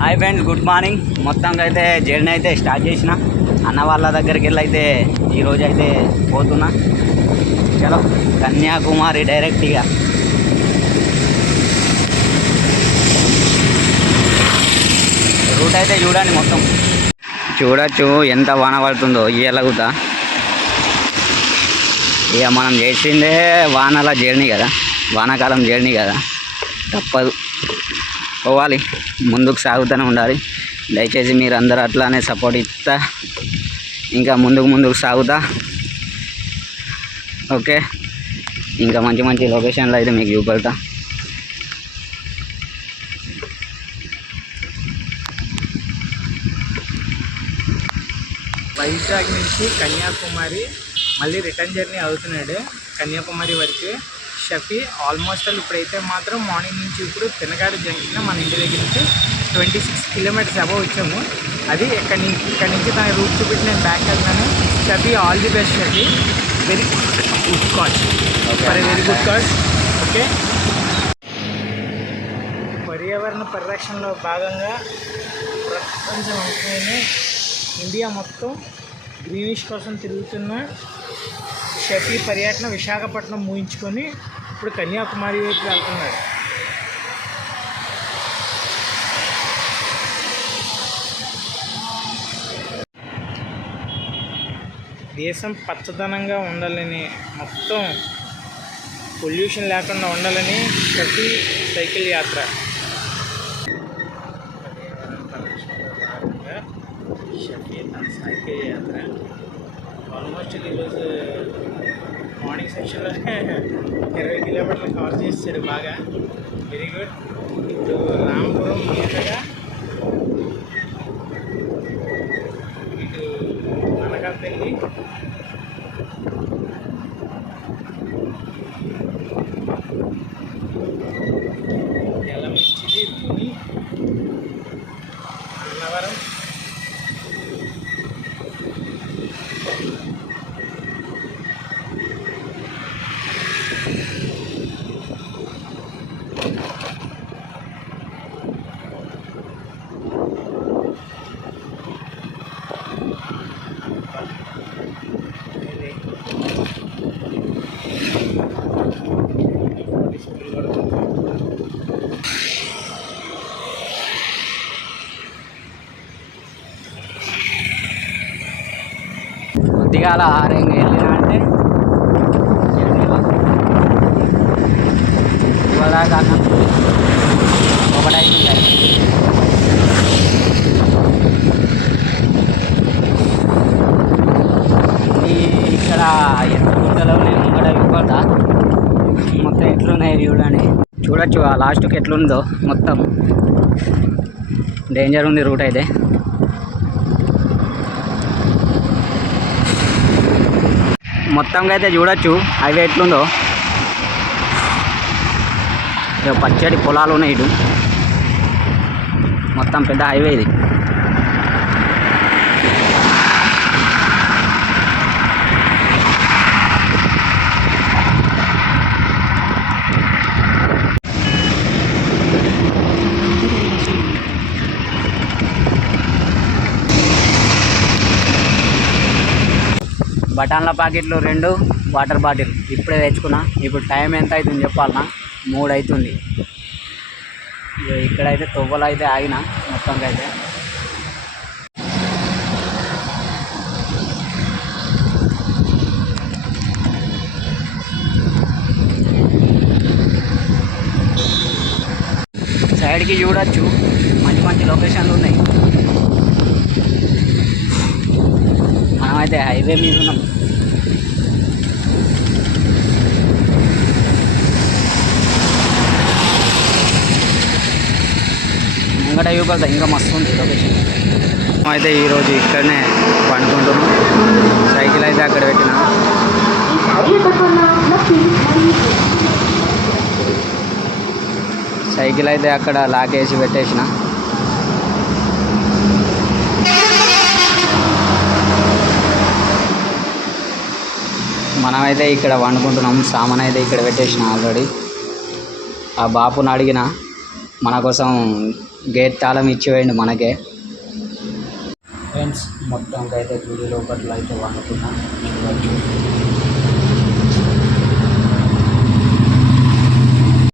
Hi friends good morning మొత్తానికి అయితే journey అయితే స్టార్ట్ చేసిన. అన్న వాళ్ళ దగ్గరికి వెళ్ళి అయితే ఈరోజు అయితే పోతున్నా. చలో కన్యాకుమారి డైరెక్ట్ ఇక. రూట్ అయితే చూడండి మొత్తం. చూడొచ్చు ఎంత వాన పడుతుందో ఇయ్యలగుతా ఇక మనం చేసిందే వానల జర్నీ కదా. వానాకాలం జర్నీ కదా. తప్పదు. పోవాలి. ముందుకు సాగుతూనే ఉండాలి. దయచేసి మీరు అందరూ అట్లానే సపోర్ట్ ఇస్తా. ఇంకా ముందుకు ముందుకు సాగుతా. ఓకే? ఇంకా మంచి మంచి లొకేషన్లో అయితే మీకు చూపెడతా. వైజాగ్ నుంచి కన్యాకుమారి మళ్ళీ రిటర్న్ జర్నీ అవుతున్నాడు. కన్యాకుమారి వరకు షఫీ ఆల్మోస్ట్ ఆల్ ఇప్పుడైతే మాత్రం మార్నింగ్ నుంచి ఇప్పుడు తినగాడి జంక్షన్ మన ఇంటి దగ్గర నుంచి ట్వంటీ సిక్స్ కిలోమీటర్స్ అబవ్ వచ్చాము. అది ఇక్కడ నుంచి ఇక్కడ నుంచి తన రూట్ చూపెట్టి నేను బ్యాక్ వెళ్తున్నాను. Shafi all the best Shafi. Very good call for very good call okay పర్యావరణ పరిరక్షణలో భాగంగా ప్రపంచంలోనే ఇండియా మొత్తం గ్రీనిష్ కోసం తిరుగుతున్న షఫీ పర్యటన విశాఖపట్నం ముగించుకొని ఇప్పుడు కన్యాకుమారి వైపు వెళ్తున్నాడు దేశం పచ్చదనంగా ఉండాలని మొత్తం పొల్యూషన్ లేకుండా ఉండాలని ప్రతి సైకిల్ యాత్ర. సైకిల్ యాత్ర. ఆల్మోస్ట్ ఈరోజు మార్నింగ్ సెక్షన్లో ఇరవై కిలోమీటర్లు కవర్ చేసాడు బాగా వెరీ గుడ్ ఇటు రాంపురం మీదుగా ఇటు అనకాపల్లి ఎలమంచిది తుని అన్నవరం కొద్దిగా అలా వెళ్ళినా అంటే జర్నీలో అన్నం ఒకటైతుంది ఇక్కడ ఎంత గుంటలో నేను ముంగడ ఇవ్వదా మొత్తం ఎట్లున్నాయి చూడండి చూడొచ్చు. ఆ లాస్ట్కి ఎట్లుందో మొత్తం. డేంజర్ ఉంది రూట్ అయితే. మొత్తంగా అయితే చూడొచ్చు హైవే ఎట్లుందో. పచ్చడి పొలాలు ఉన్నాయి ఇటు. మొత్తం పెద్ద హైవే ఇది. బఠాన్ల ప్యాకెట్లు రెండు వాటర్ బాటిల్. ఇప్పుడే తెచ్చుకున్నా. ఇప్పుడు టైం ఎంత అవుతుంది చెప్పాలన్నా మూడు అవుతుంది ఇక్కడైతే తొవ్వలు అయితే ఆగిన మొత్తంగా అయితే సైడ్కి చూడొచ్చు. మంచి మంచి లొకేషన్లు ఉన్నాయి. మనమైతే హైవే మీద ఉన్నాం ముంగట చూపెడతా ఇంకా మస్తు ఉంది లొకేషన్ అయితే ఈరోజు ఇక్కడనే పండుకుంటున్నాం సైకిల్ అయితే అక్కడ పెట్టిన సైకిల్ అయితే అక్కడ లాకేసి పెట్టేసిన మనమైతే ఇక్కడ వండుకుంటున్నాం సామాన్ అయితే ఇక్కడ పెట్టేసిన ఆల్రెడీ ఆ బాపుని అడిగిన మన కోసం గేట్ తాళం ఇచ్చివేయండి మనకే. ఫ్రెండ్స్ మొత్తం అయితే గుడి లోపట్ల అయితే వండుకున్నాం